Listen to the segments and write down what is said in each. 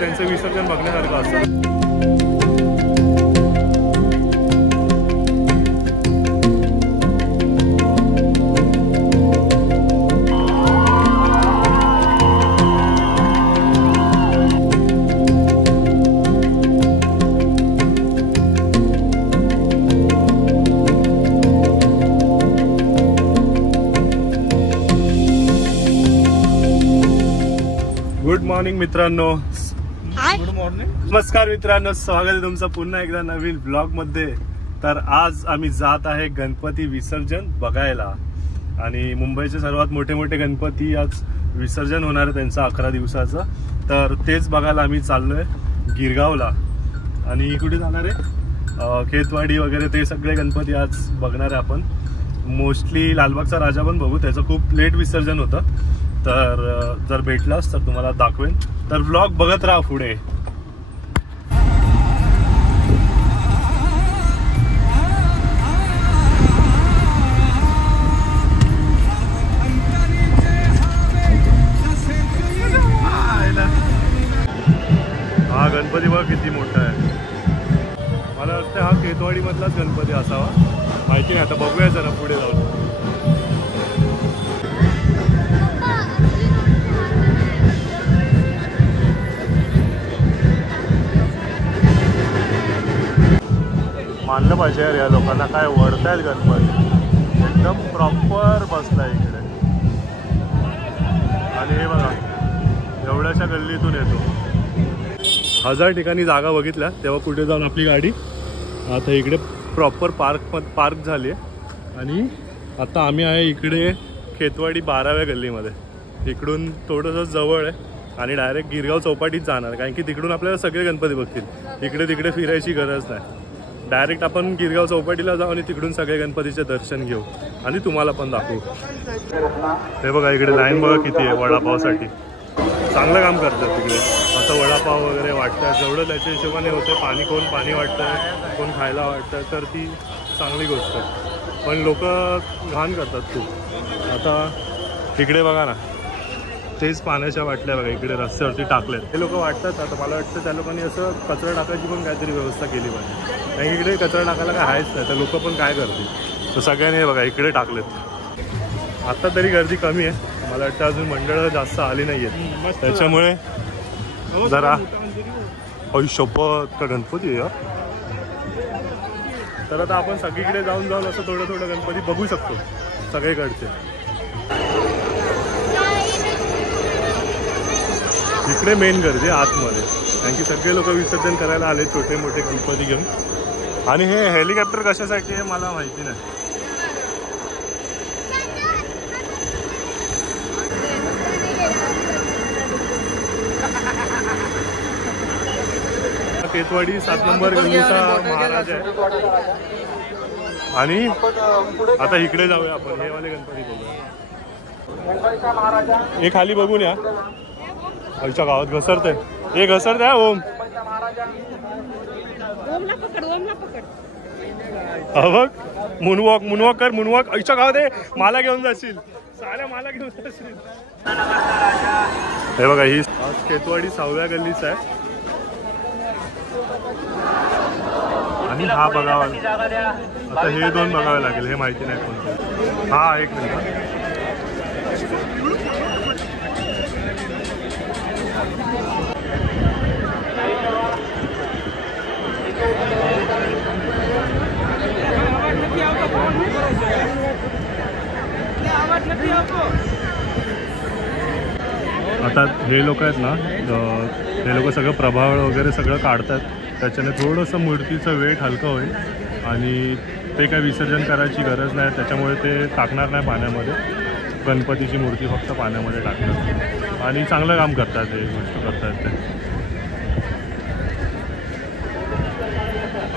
त्यांचं विसर्जन बघण्यासारखं असतं. गुड मॉर्निंग मित्रांनो. Good morning. नमस्कार मित्रांनो, स्वागत आहे तुमचं पुन्हा एकदा नवीन ब्लॉग मध्ये. तर आज आम्ही जात आहे गणपती विसर्जन बघायला आणि मुंबईचे सर्वात मोठे मोठे गणपती आज विसर्जन होणार आहे त्यांचं 11 दिवसाचं. तर तेच बघायला आम्ही चाललोय गिरगावला. आणि कुठे जाणार आहे, खेतवाडी वगैरे ते सगळे गणपती आज बघणार आहे आपण. मोस्टली लालबागचा राजा पण बघू, त्याचं खूप लेट विसर्जन होतं. तर जर भेटलास तर तुम्हाला दाखवेन, तर व्लॉग बघत राहा पुढे. हा गणपती बघ किती मोठा आहे. मला वाटतं हा खेतवाडी मधलाच गणपती असावा, माहिती नाही, आता बघूया जरा पुढे जाऊन. मानलं पाहिजे यार, या लोकांना काय वरतायत गणपती, एकदम प्रॉपर बसलाय इकडे. आणि हे बघा एवढ्याशा गल्लीतून येतो. 1000 ठिकाणी जागा बघितल्या तेव्हा कुठे जाऊन आपली गाडी आता इकडे प्रॉपर पार्क झाली आहे. आणि आता आम्ही आहे इकडे खेतवाडी 12व्या गल्लीमध्ये. इकडून थोडंसं जवळ आहे आणि डायरेक्ट गिरगाव चौपाटीत जाणार, कारण की तिकडून आपल्याला सगळे गणपती बघतील. इकडे तिकडे फिरायची गरज नाही, डायरेक्ट आपण गिरगाव चौपाटीला जाऊ आणि तिकडून सगळे गणपतीचे दर्शन घेऊ आणि तुम्हाला पण दाखवू. हे बघा इकडे लाईन बघा किती आहे वडापावसाठी. चांगलं काम करतात तिकडे. आता वडापाव वगैरे वाटतात, जेवढं त्याच्या हिशोबाने होतं. कोण पाणी वाटतं, कोण खायला वाटतं, तर ती चांगली गोष्ट आहे. पण लोक घाण करतात खूप. आता इकडे बघा ना, तेच पाण्याच्या बाटल्या बघा इकडे रस्त्यावरती टाकलेत. हे लोक वाटतात. आता मला वाटतं त्या लोकांनी असं कचरा टाकायची पण काहीतरी व्यवस्था केली पाहिजे, कारण इकडे कचरा टाकायला काय आहेच नाही, तर लोक पण काय करतील. तर सगळ्यांनी बघा इकडे टाकलेत. आता तरी गर्दी कमी आहे, मला वाटतं अजून मंडळं जास्त आली नाही आहेत, त्याच्यामुळे जरा शपथ का गणपती आहे. तर आता आपण सगळीकडे जाऊन असं थोडं गणपती बघू शकतो सगळीकडचे. इकडे मेन गर्दी आतमध्ये, कारण की सगळे लोक विसर्जन करायला आले छोटे मोठे गणपती घेऊन. आणि हे हेलिकॉप्टर कशासाठी आहे मला माहिती नाही. खेतवाडी 7 नंबर गल्लीचा महाराज आहे. आणि आता इकडे जाऊया आपण, हे वाले गणपती बघूया. हे खाली बघून या, आमच्या गावात घसरते. हे घसरते आहे ओम. बघ मुनवॉक कर मुनवॉक. आईच्या गावात आहे, मला घेऊन जाशील, साऱ्या मला घेऊन जाशील. हे बघा ही आज खेतवाडी 6व्या गल्लीचा आहे. आणि हा बघावा, आता हे 2 बघावे लागेल, हे माहिती नाही कोणते. हा एक मिनिट. आता हे लोक आहेत ना, हे लोक सगळं प्रभाव वगैरे सगळं काढतात, त्याच्याने थोडंसं मूर्तीचं वेट हलकं होईल आणि ते काय विसर्जन करायची गरज नाही, त्याच्यामुळे ते टाकणार नाही पाण्यामध्ये. गणपतीची मूर्ती फक्त पाण्यामध्ये टाकतात आणि चांगलं काम करतात, हे गोष्ट करतात ते.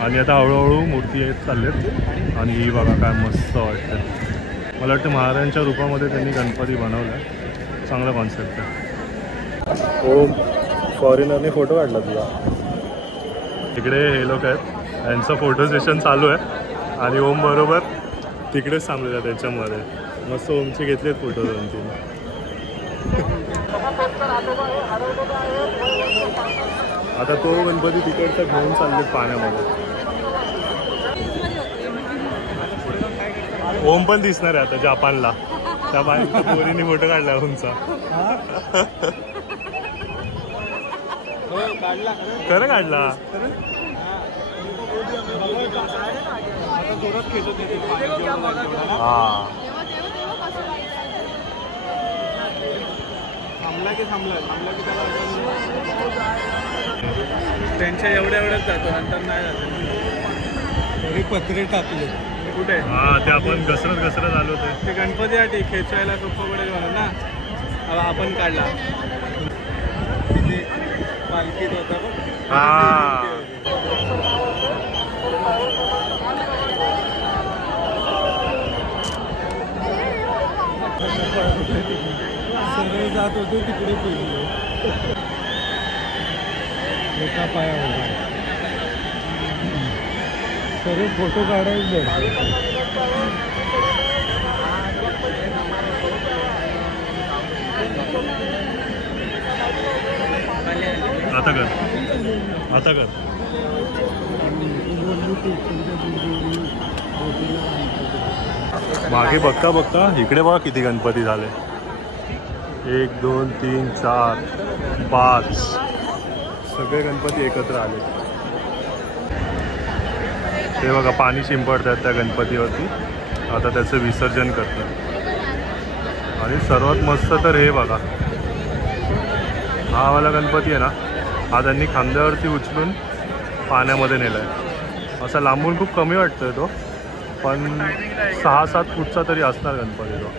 आणि आता हळूहळू मूर्ती येत चाललेत. आणि ही बघा काय मस्त वाटतं. मला वाटतं महाराजांच्या रूपामध्ये त्यांनी गणपती बनवला, चांगला कॉन्सेप्ट आहे. ओम फॉरेनरने फोटो काढला तुला. तिकडे हे लोक आहेत, यांचं फोटो सेशन चालू आहे आणि ओम बरोबर तिकडेच थांबलेला त्यांच्यामध्ये. मस्त ओमचे घेतलेत फोटो 2-3. आता तो गणपती तिकडचा घेऊन चालले पाण्यामध्ये. ओम पण दिसणार आहे आता जपानला. त्या बाहेर पोरीने फोटो काढला ओमचा. खरं काढला. हा त्यांच्या एवढ्याच जातो नंतर नाही जातो. तरी पत्रे टाकले कुठे. हा ते आपण घसरत आलो ते गणपती आठी खेचायला सोपं पडेल म्हणून ना. आपण काढला पालखीत होता बघ. हा सरळ जात होते तिकडे पहिले एका पायावर सरळ फोटो काढायचे. आता कर मागे बघता इकडे बघा किती गणपती झाले. 1 2 3 4 5 सगळे गणपती एकत्र आले. ते बघा पाणी शिंपडतात त्या गणपतीवरती. आता त्याचं विसर्जन करतात. आणि सर्वात मस्त तर हे बघा, हा वाला गणपती आहे ना, हा त्यांनी खांद्यावरती उचलून पाण्यामध्ये नेला आहे. असा लांबून खूप कमी वाटतोय तो, पण 6-7 फूटचा तरी असणार गणपती तो.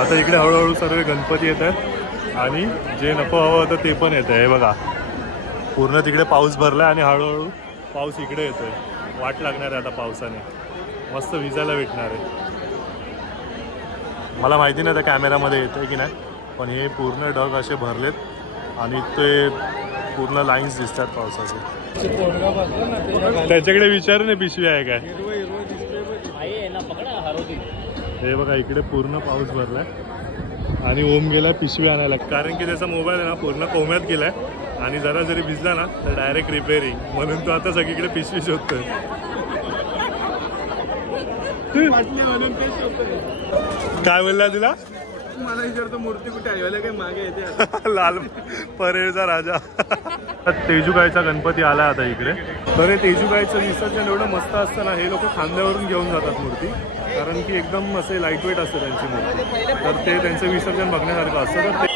आता इकडे हळूहळू सर्व गणपती येत आहेत आणि जे नको हवं होतं ते पण येत आहे. हे बघा पूर्ण तिकडे पाऊस भरला आणि हळूहळू पाऊस इकडे येतोय. वाट लागणार आहे आता पावसाने. मस्त विजायला भेटणार आहे. मला माहिती नाही त्या कॅमेरामध्ये येत आहे की नाही, पण हे पूर्ण ढग असे भरलेत आणि ते पूर्ण लाईन्स दिसतात पावसाचे. त्याच्याकडे विचार नाही पिशवी आहे काय. हे बघा इकडे पूर्ण पाऊस भरलाय आणि ओम गेलाय पिशवी आणायला, कारण की त्याचा मोबाईल आहे ना पूर्ण कोम्यात गेलाय आणि जरा जरी भिजला ना तर डायरेक्ट रिपेअरिंग, म्हणून तो आता सगळीकडे पिशवी शोधतोय. काय बोलला तुला. मला विचारतो मूर्ती कुठे आहे, काय मागे येते. लाल परेळचा राजा. तेजूगाईचा गणपती आला आता इकडे. तर हे तेजूगाईचं विसर्जन एवढं मस्त असतं ना, हे लोक खांद्यावरून घेऊन जातात मूर्ती, कारण की एकदम असे लाईट वेट असते त्यांची मूर्ती. तर ते त्यांचं विसर्जन बघण्यासारखं असतं. तर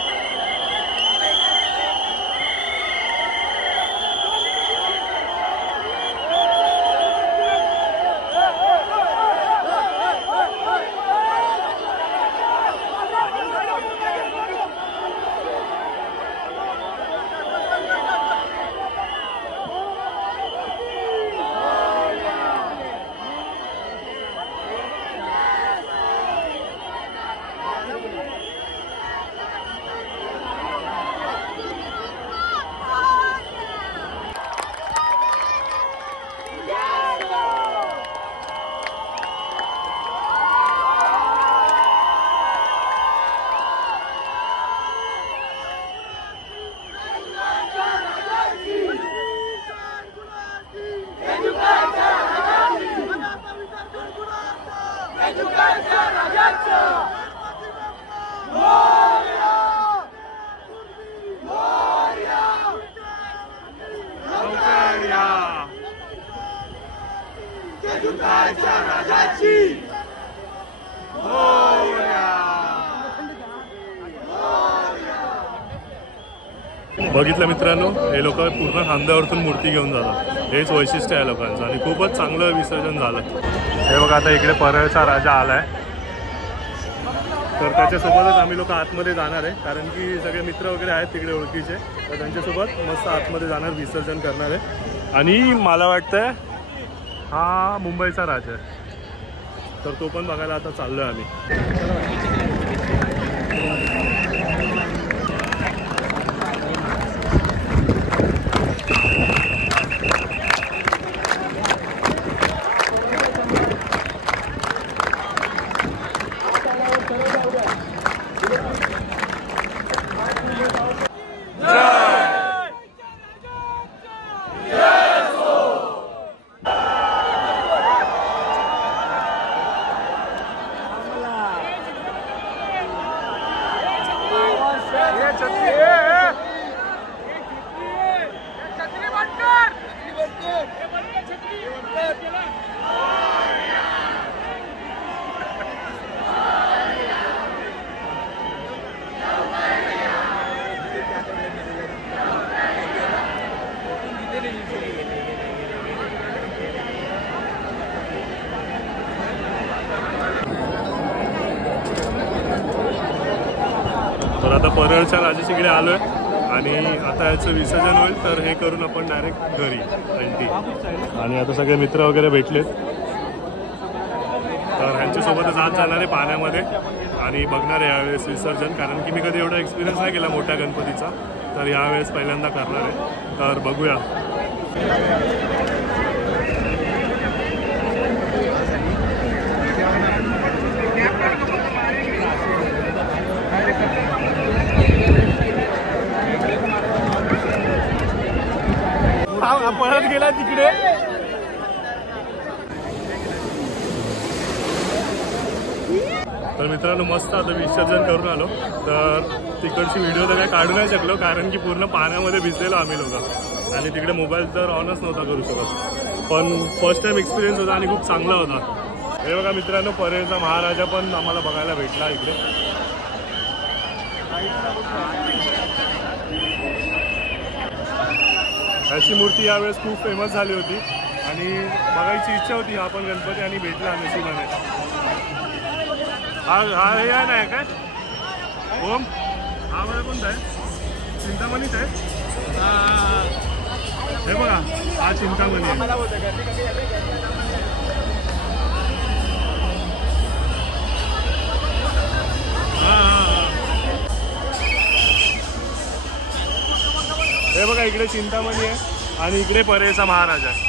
बघितलं मित्रांनो, हे लोक पूर्ण खांद्यावरतून मूर्ती घेऊन जातात. हेच वैशिष्ट्य आहे लोकांचं आणि खूपच चांगलं विसर्जन झालं. हे बघा आता इकडे परळचा राजा आलाय. तर त्याच्यासोबतच आम्ही लोक आतमध्ये जाणार आहे, कारण की सगळे मित्र वगैरे आहेत तिकडे ओळखीचे, तर त्यांच्यासोबत मस्त आतमध्ये जाणार, विसर्जन करणार आहे. आणि मला वाटतं हा मुंबईचा राजा आहे, तर तो पण बघायला आता चाललो आहे आम्ही. तर आता परळच्या राजाच्या इकडे आलोय आणि आता याचं विसर्जन होईल, तर हे करून आपण डायरेक्ट घरी एंटी. आणि आता सगळे मित्र वगैरे भेटलेत, तर ह्यांच्यासोबतच आज जाणार आहे पाण्यामध्ये आणि बघणार आहे यावेळेस विसर्जन, कारण की मी कधी एवढा एक्सपिरियन्स नाही केला मोठ्या गणपतीचा, तर यावेळेस पहिल्यांदा करणार आहे, तर बघूया. परत गेला तिकडे. तर मित्रांनो मस्त आता विसर्जन करून आलो, तर तिकडची व्हिडिओ तर काय काढू नाही शकलो, कारण की पूर्ण पाण्यामध्ये भिजलेलो आम्ही लोक, आणि तिकडे मोबाईल तर ऑनच नव्हता करू शकत. पण फर्स्ट टाइम एक्सपिरियन्स होता आणि खूप चांगला होता. हे बघा मित्रांनो, परळचा महाराजा पण आम्हाला बघायला भेटला इकडे. अशी मूर्ती यावेळेस खूप फेमस झाली होती आणि बघायची इच्छा होती हा पण गणपती, आणि भेटला नशिबाने. हा हे आहे नाही काय ओम, हा मला कोणता आहे? चिंतामणीच आहे. हे बघा हा चिंतामणी आहे. हे बघा इकडे चिंतामणी आहे आणि इकडे परळचा महाराजा आहे.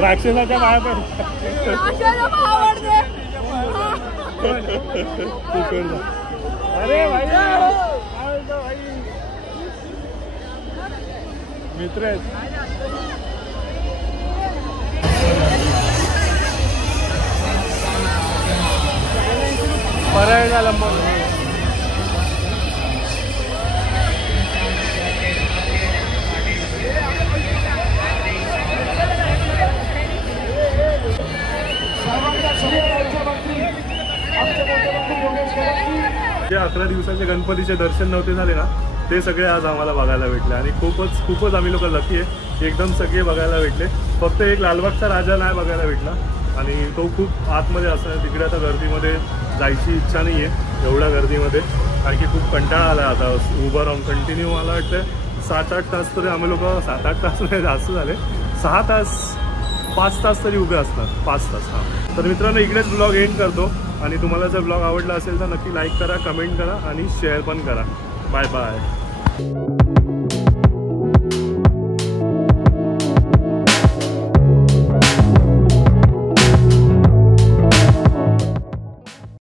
राक्षसाच्या पाया पण अरे भाई मित्र आहेत. परळ झाला मग जे 11 दिवसाचे गणपतीचे दर्शन नव्हते झाले ना, ते सगळे आज आम्हाला बघायला भेटले आणि खूपच आम्ही लोक लकी आहे, एकदम सगळे बघायला भेटले. फक्त एक लालबागचा राजा नाही बघायला भेटला आणि तो खूप आतमध्ये असणार. तिकडे आता गर्दीमध्ये जायची इच्छा नाही आहे एवढ्या गर्दीमध्ये, कारण की खूप कंटाळा आला आता उभं राहून कंटिन्यू. मला वाटतं 7-8 तास तरी आम्ही लोक, 7-8 तास नाही जास्त झाले, 6 तास 5 तास तरी उभे असणार, 5 तास. हां, तर मित्रांनो इकडेच ब्लॉग एंड करतो आणि तुम्हाला जर ब्लॉग आवडला असेल तर नक्की लाईक करा, कमेंट करा आणि शेअर पण करा. Bye bye.